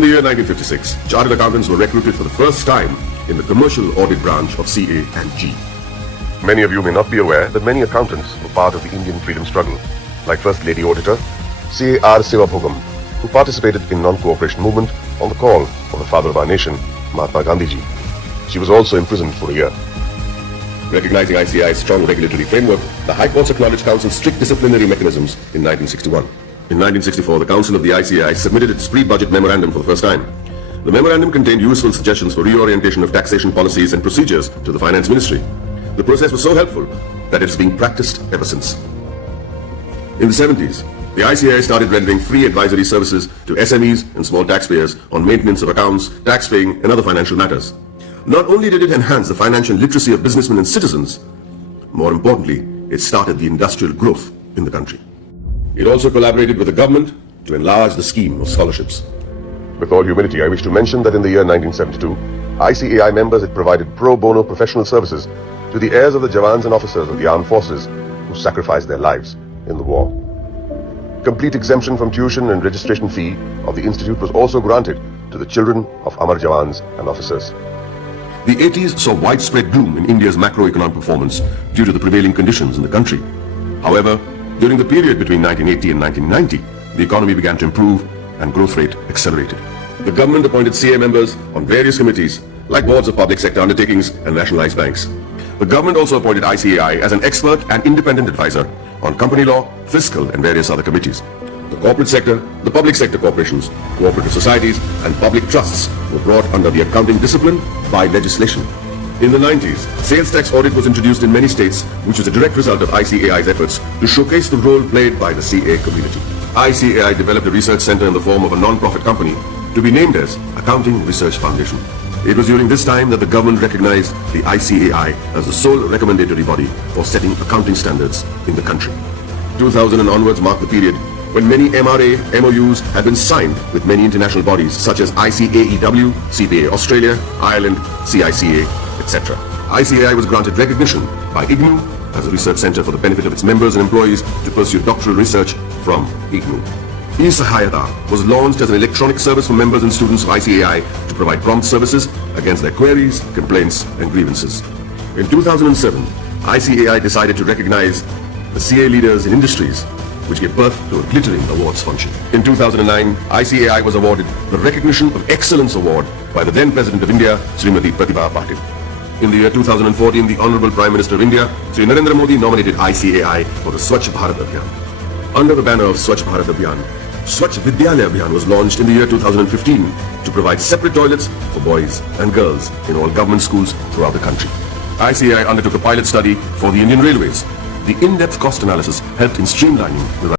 In the year 1956, chartered accountants were recruited for the first time in the commercial audit branch of CA and G. Many of you may not be aware that many accountants were part of the Indian freedom struggle, like First Lady Auditor CA who participated in non-cooperation movement on the call of the father of our nation, Mahatma Gandhi ji. She was also imprisoned for a year. Recognizing ICAI's strong regulatory framework, the High Courts acknowledged Council's strict disciplinary mechanisms in 1961. In 1964, the Council of the ICAI submitted its pre-budget memorandum for the first time. The memorandum contained useful suggestions for reorientation of taxation policies and procedures to the Finance Ministry. The process was so helpful that it is being practiced ever since. In the 70s, the ICAI started rendering free advisory services to SMEs and small taxpayers on maintenance of accounts, tax paying and other financial matters. Not only did it enhance the financial literacy of businessmen and citizens, more importantly, it started the industrial growth in the country. It also collaborated with the government to enlarge the scheme of scholarships. With all humility, I wish to mention that in the year 1972, ICAI members had provided pro bono professional services to the heirs of the Jawans and officers of the armed forces who sacrificed their lives in the war. Complete exemption from tuition and registration fee of the institute was also granted to the children of Amar Jawans and officers. The 80s saw widespread gloom in India's macroeconomic performance due to the prevailing conditions in the country. However, during the period between 1980 and 1990, the economy began to improve and growth rate accelerated. The government appointed CA members on various committees like boards of public sector undertakings and nationalized banks. The government also appointed ICAI as an expert and independent advisor on company law, fiscal and various other committees. The corporate sector, the public sector corporations, cooperative societies and public trusts were brought under the accounting discipline by legislation. In the 90s, sales tax audit was introduced in many states, which was a direct result of ICAI's efforts to showcase the role played by the CA community. ICAI developed a research center in the form of a non-profit company to be named as Accounting Research Foundation. It was during this time that the government recognized the ICAI as the sole recommendatory body for setting accounting standards in the country. 2000 and onwards marked the period when many MRA, MOUs had been signed with many international bodies such as ICAEW, CPA Australia, Ireland, CICA, etc. ICAI was granted recognition by IGNOU as a research center for the benefit of its members and employees to pursue doctoral research from IGNOU. E-Sahayata was launched as an electronic service for members and students of ICAI to provide prompt services against their queries, complaints and grievances. In 2007, ICAI decided to recognize the CA leaders in industries, which gave birth to a glittering awards function. In 2009, ICAI was awarded the Recognition of Excellence Award by the then President of India, Srimati Pratibha Patil. In the year 2014, the Honorable Prime Minister of India, Sri Narendra Modi, nominated ICAI for the Swachh Bharat Abhiyan. Under the banner of Swachh Bharat Abhiyan, Swachh Vidyalaya Abhiyan was launched in the year 2015 to provide separate toilets for boys and girls in all government schools throughout the country. ICAI undertook a pilot study for the Indian Railways. The in-depth cost analysis helped in streamlining the